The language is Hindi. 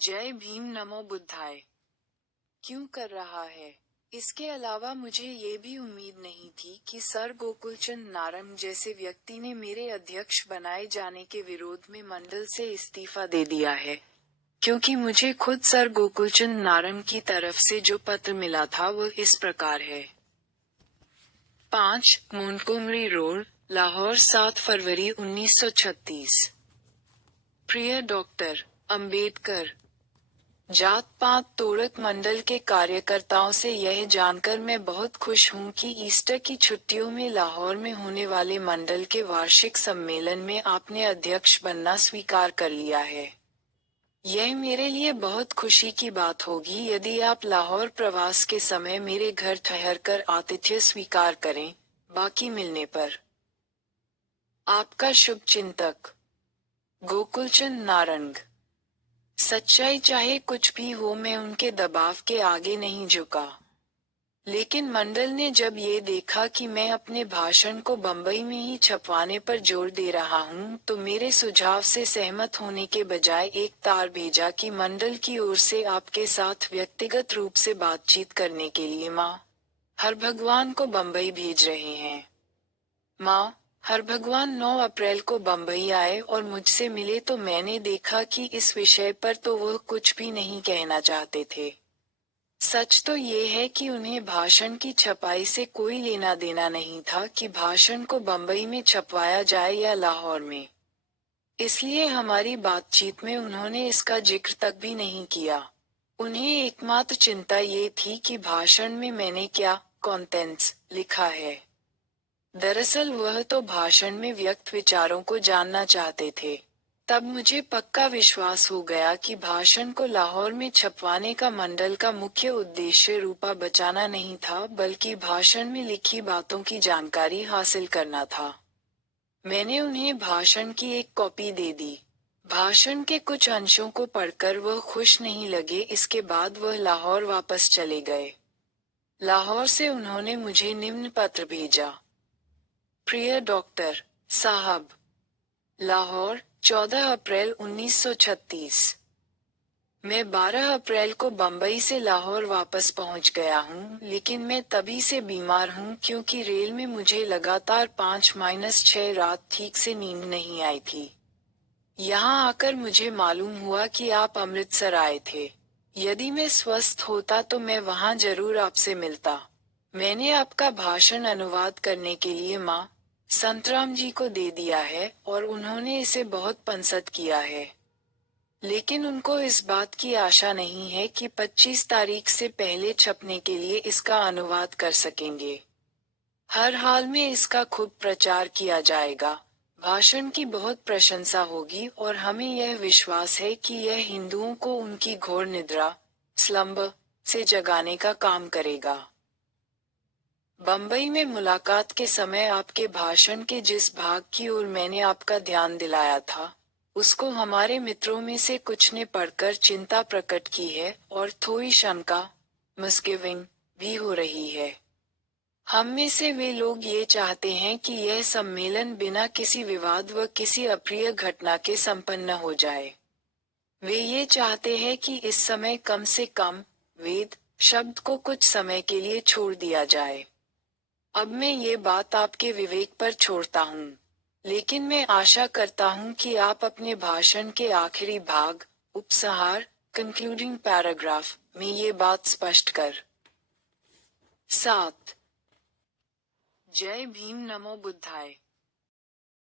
जय भीम नमो बुद्धाय। क्यों कर रहा है? इसके अलावा मुझे ये भी उम्मीद नहीं थी कि सर गोकुलचंद नारंग जैसे व्यक्ति ने मेरे अध्यक्ष बनाए जाने के विरोध में मंडल से इस्तीफा दे दिया है, क्योंकि मुझे खुद सर गोकुलचंद नारंग की तरफ से जो पत्र मिला था वह इस प्रकार है। 5 मोंटगोमरी रोड, लाहौर, 7 फरवरी 1936। प्रिय डॉक्टर अंबेडकर, जात पात तोड़क मंडल के कार्यकर्ताओं से यह जानकर मैं बहुत खुश हूँ कि ईस्टर की छुट्टियों में लाहौर में होने वाले मंडल के वार्षिक सम्मेलन में आपने अध्यक्ष बनना स्वीकार कर लिया है। यह मेरे लिए बहुत खुशी की बात होगी यदि आप लाहौर प्रवास के समय मेरे घर ठहरकर आतिथ्य स्वीकार करें, बाकी मिलने पर। आपका शुभ चिंतक गोकुलचंद नारंग। सच्चाई चाहे कुछ भी हो, मैं उनके दबाव के आगे नहीं झुका। लेकिन मंडल ने जब ये देखा कि मैं अपने भाषण को बंबई में ही छपवाने पर जोर दे रहा हूँ, तो मेरे सुझाव से सहमत होने के बजाय एक तार भेजा कि मंडल की ओर से आपके साथ व्यक्तिगत रूप से बातचीत करने के लिए माँ हर भगवान को बंबई भेज रहे हैं। माँ हर भगवान 9 अप्रैल को बंबई आए और मुझसे मिले तो मैंने देखा कि इस विषय पर तो वह कुछ भी नहीं कहना चाहते थे। सच तो ये है कि उन्हें भाषण की छपाई से कोई लेना देना नहीं था कि भाषण को बंबई में छपवाया जाए या लाहौर में। इसलिए हमारी बातचीत में उन्होंने इसका जिक्र तक भी नहीं किया। उन्हें एकमात्र चिंता ये थी कि भाषण में मैंने क्या कंटेंट्स लिखा है। दरअसल वह तो भाषण में व्यक्त विचारों को जानना चाहते थे। तब मुझे पक्का विश्वास हो गया कि भाषण को लाहौर में छपवाने का मंडल का मुख्य उद्देश्य रूपा बचाना नहीं था, बल्कि भाषण में लिखी बातों की जानकारी हासिल करना था। मैंने उन्हें भाषण की एक कॉपी दे दी। भाषण के कुछ अंशों को पढ़कर वह खुश नहीं लगे। इसके बाद वह लाहौर वापस चले गए। लाहौर से उन्होंने मुझे निम्न पत्र भेजा। प्रिय डॉक्टर साहब, लाहौर, 14 अप्रैल 1936। मैं 12 अप्रैल को बंबई से लाहौर वापस पहुंच गया हूं, लेकिन मैं तभी से बीमार हूं क्योंकि रेल में मुझे लगातार 5-6 रात ठीक से नींद नहीं आई थी। यहाँ आकर मुझे मालूम हुआ कि आप अमृतसर आए थे। यदि मैं स्वस्थ होता तो मैं वहाँ जरूर आपसे मिलता। मैंने आपका भाषण अनुवाद करने के लिए माँ संतराम जी को दे दिया है और उन्होंने इसे बहुत पसंद किया है। लेकिन उनको इस बात की आशा नहीं है कि 25 तारीख से पहले छपने के लिए इसका अनुवाद कर सकेंगे। हर हाल में इसका खूब प्रचार किया जाएगा। भाषण की बहुत प्रशंसा होगी और हमें यह विश्वास है कि यह हिंदुओं को उनकी घोर निद्रा स्लंब से जगाने का काम करेगा। बंबई में मुलाकात के समय आपके भाषण के जिस भाग की ओर मैंने आपका ध्यान दिलाया था, उसको हमारे मित्रों में से कुछ ने पढ़कर चिंता प्रकट की है और थोड़ी शंका मिसगिविंग भी हो रही है। हम में से वे लोग ये चाहते हैं कि यह सम्मेलन बिना किसी विवाद व किसी अप्रिय घटना के संपन्न हो जाए। वे ये चाहते हैं कि इस समय कम से कम वेद शब्द को कुछ समय के लिए छोड़ दिया जाए। अब मैं ये बात आपके विवेक पर छोड़ता हूँ, लेकिन मैं आशा करता हूँ कि आप अपने भाषण के आखिरी भाग उपसंहार कंक्लूडिंग पैराग्राफ में ये बात स्पष्ट कर। 7 जय भीम नमो बुद्धाय।